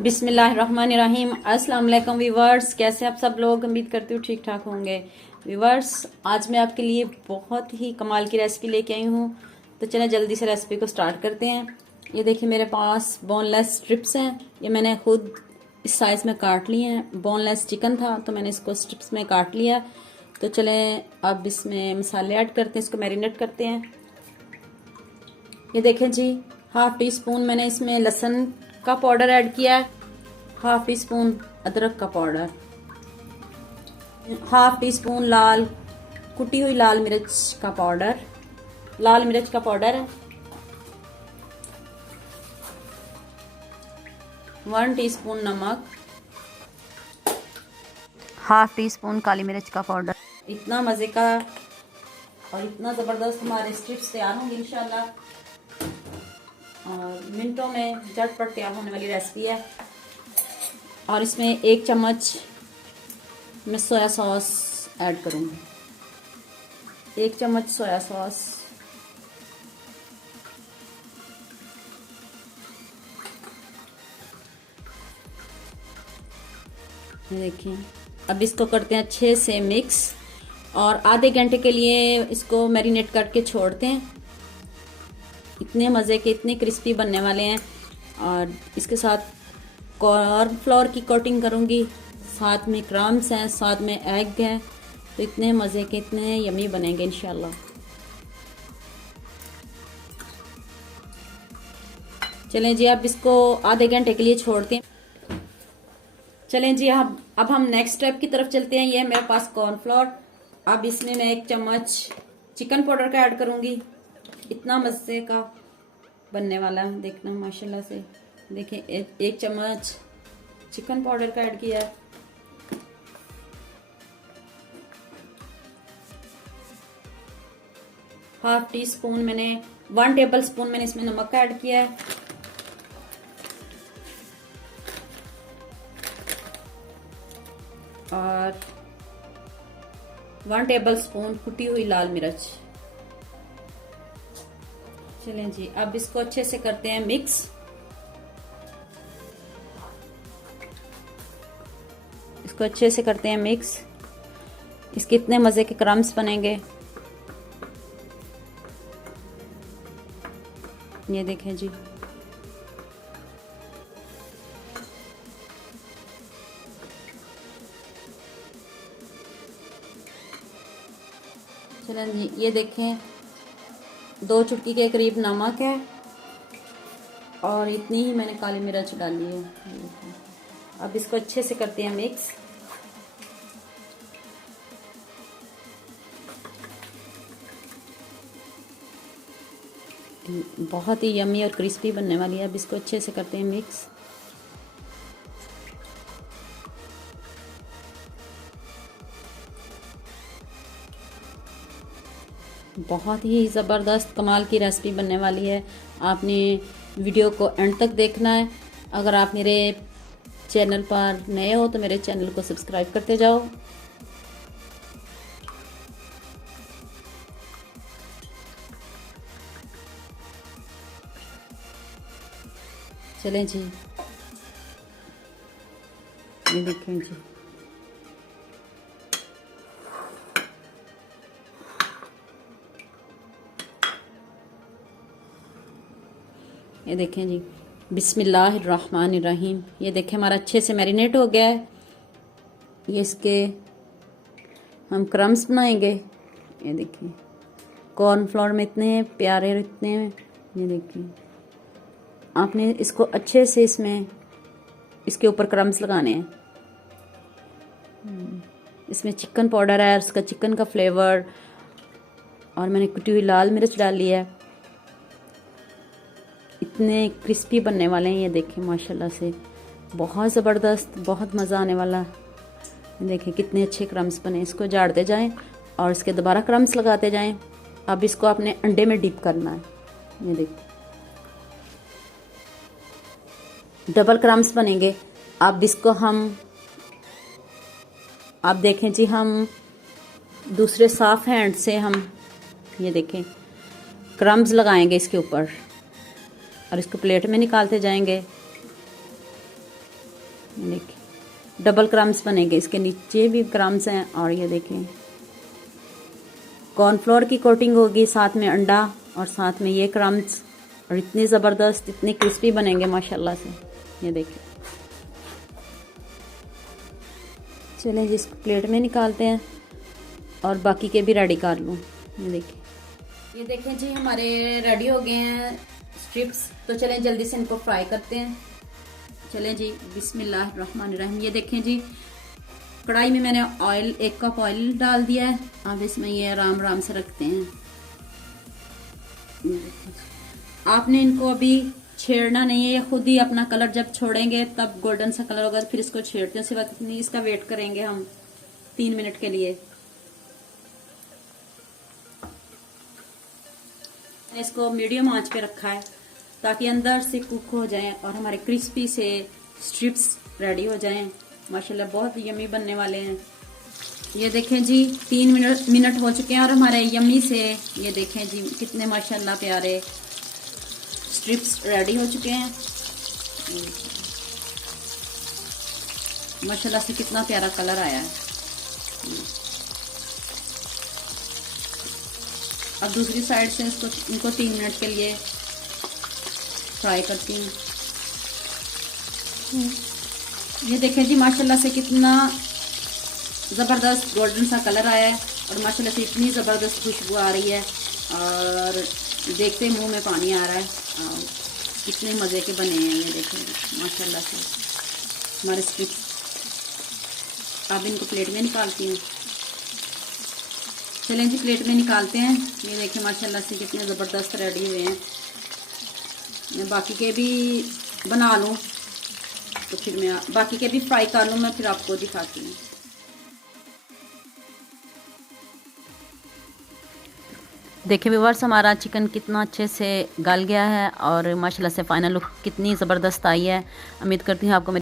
बिस्मिल्लाहिर्रहमानिर्रहीम। अस्सलाम वालेकुम व्यूवर्स, कैसे आप सब लोग? उम्मीद करती हूँ ठीक ठाक होंगे। व्यूवर्स, आज मैं आपके लिए बहुत ही कमाल की रेसिपी लेके आई हूँ, तो चलें जल्दी से रेसिपी को स्टार्ट करते हैं। ये देखिए मेरे पास बोनलेस स्ट्रिप्स हैं, ये मैंने खुद इस साइज़ में काट लिए हैं। बोनलेस चिकन था तो मैंने इसको स्ट्रिप्स में काट लिया। तो चलें अब इसमें मसाले ऐड करते हैं, इसको मैरिनेट करते हैं। ये देखें जी, हाफ टी स्पून मैंने इसमें लहसुन का पाउडर ऐड किया है, हाफ टी स्पून अदरक का पाउडर, हाफ टी स्पून कुटी हुई लाल मिर्च का पाउडर, लाल मिर्च का पाउडर है, 1 टीस्पून नमक, हाफ टी स्पून काली मिर्च का पाउडर। इतना मज़े का और इतना ज़बरदस्त हमारे स्ट्रिप्स तैयार होंगे इंशाल्लाह, और मिनटों में झटपट तैयार होने वाली रेसिपी है। और इसमें 1 चम्मच मैं सोया सॉस ऐड करूँगी, 1 चम्मच सोया सॉस। ये देखिए, अब इसको करते हैं अच्छे से मिक्स और आधे घंटे के लिए इसको मैरिनेट करके छोड़ते हैं। इतने मज़े के, इतने क्रिस्पी बनने वाले हैं। और इसके साथ कॉर्नफ्लोर की कोटिंग करूँगी, साथ में क्रम्स हैं, साथ में एग हैं, तो इतने मज़े के, इतने यमी बनेंगे इंशाल्लाह। चलें जी, अब इसको आधे घंटे के लिए छोड़ते हैं। चलें जी, अब हम नेक्स्ट स्टेप की तरफ चलते हैं। ये है मेरे पास कॉर्नफ्लोर। अब इसमें मैं 1 चम्मच चिकन पाउडर का ऐड करूँगी। इतना मज़े का बनने वाला है, देखना माशाल्लाह से। देखिए 1 चम्मच चिकन पाउडर का ऐड किया है, हाफ टी स्पून मैंने 1 टेबल स्पून मैंने इसमें नमक का ऐड किया है, और 1 टेबल स्पून कुटी हुई लाल मिर्च। चलें जी, अब इसको अच्छे से करते हैं मिक्स। इसको अच्छे से करते हैं मिक्स। इसके इतने मज़े के क्रम्स बनेंगे। ये देखें जी, चलें जी, ये देखें 2 चुटकी के करीब नमक है और इतनी ही मैंने काली मिर्च डाली है। अब इसको अच्छे से करते हैं मिक्स। बहुत ही यमी और क्रिस्पी बनने वाली है। अब इसको अच्छे से करते हैं मिक्स। बहुत ही ज़बरदस्त कमाल की रेसिपी बनने वाली है। आपने वीडियो को एंड तक देखना है। अगर आप मेरे चैनल पर नए हो तो मेरे चैनल को सब्सक्राइब करते जाओ। चलें जी, ये देखें जी, ये देखें जी, बिस्मिल्लाहिर्रहमानिर्रहीम। ये देखें हमारा अच्छे से मैरिनेट हो गया है। ये इसके हम क्रम्स बनाएंगे। ये देखिए कॉर्नफ्लोर में इतने प्यारे, इतने, ये देखिए आपने इसको अच्छे से इसके ऊपर क्रम्स लगाने हैं। इसमें चिकन पाउडर है, उसका चिकन का फ्लेवर, और मैंने कुटी हुई लाल मिर्च डाली है। इतने क्रिस्पी बनने वाले हैं, ये देखें माशाल्लाह से, बहुत ज़बरदस्त, बहुत मज़ा आने वाला। देखें कितने अच्छे क्रम्स बने। इसको झाड़ते जाएं और इसके दोबारा क्रम्स लगाते जाएं। अब इसको अपने अंडे में डिप करना है। ये देखिए डबल क्रम्स बनेंगे। अब इसको आप देखें जी, हम दूसरे साफ हैंड से ये देखें क्रम्स लगाएंगे इसके ऊपर और इसको प्लेट में निकालते जाएंगे। देखिए डबल क्रम्स बनेंगे, इसके नीचे भी क्रम्स हैं। और ये देखें कॉर्नफ्लोर की कोटिंग होगी, साथ में अंडा और साथ में ये क्रम्स, और इतनी ज़बरदस्त इतने क्रिस्पी बनेंगे माशाल्लाह से। ये देखें, चलें जी इसको प्लेट में निकालते हैं और बाकी के भी रेडी कर लूँ। ये देखें जी हमारे रेडी हो गए हैं स्ट्रिप्स। तो चलें जल्दी से इनको फ्राई करते हैं। चलें जी बिस्मिल्लाहिर्रहमानिर्रहीम। ये देखें जी कढ़ाई में मैंने ऑयल 1 कप ऑयल डाल दिया है। अब इसमें ये आराम आराम से रखते हैं। आपने इनको अभी छेड़ना नहीं है, ये खुद ही अपना कलर जब छोड़ेंगे तब गोल्डन सा कलर होगा, फिर इसको छेड़ते हैं। सिवा कितनी इसका वेट करेंगे हम 3 मिनट के लिए। इसको मीडियम आंच पे रखा है ताकि अंदर से कुक हो जाएं और हमारे क्रिस्पी से स्ट्रिप्स रेडी हो जाएं। माशाल्लाह बहुत यम्मी बनने वाले हैं। ये देखें जी 3 मिनट हो चुके हैं और हमारे यम्मी से ये देखें जी कितने माशाल्लाह प्यारे स्ट्रिप्स रेडी हो चुके हैं। माशाल्लाह से कितना प्यारा कलर आया है। अब दूसरी साइड से इनको 3 मिनट के लिए फ्राई करती हूँ। ये देखें जी माशाल्लाह से कितना ज़बरदस्त गोल्डन सा कलर आया है और माशाल्लाह से इतनी ज़बरदस्त खुशबू आ रही है और देखते मुंह में पानी आ रहा है। कितने मज़े के बने हैं ये देखें माशाल्लाह से हमारे स्ट्रिप्स। अब इनको प्लेट में निकालती हूँ। चलें जी प्लेट में निकालते हैं। ये देखें माशाल्लाह से कितने ज़बरदस्त रेडी हुए हैं। मैं बाकी के भी बना लूँ तो फिर मैं बाकी के भी फ्राई कर लूँ, मैं फिर आपको दिखाती हूँ। देखिए व्यूअर्स हमारा चिकन कितना अच्छे से गल गया है और माशाल्लाह से फाइनल लुक कितनी ज़बरदस्त आई है। उम्मीद करती हूँ आपको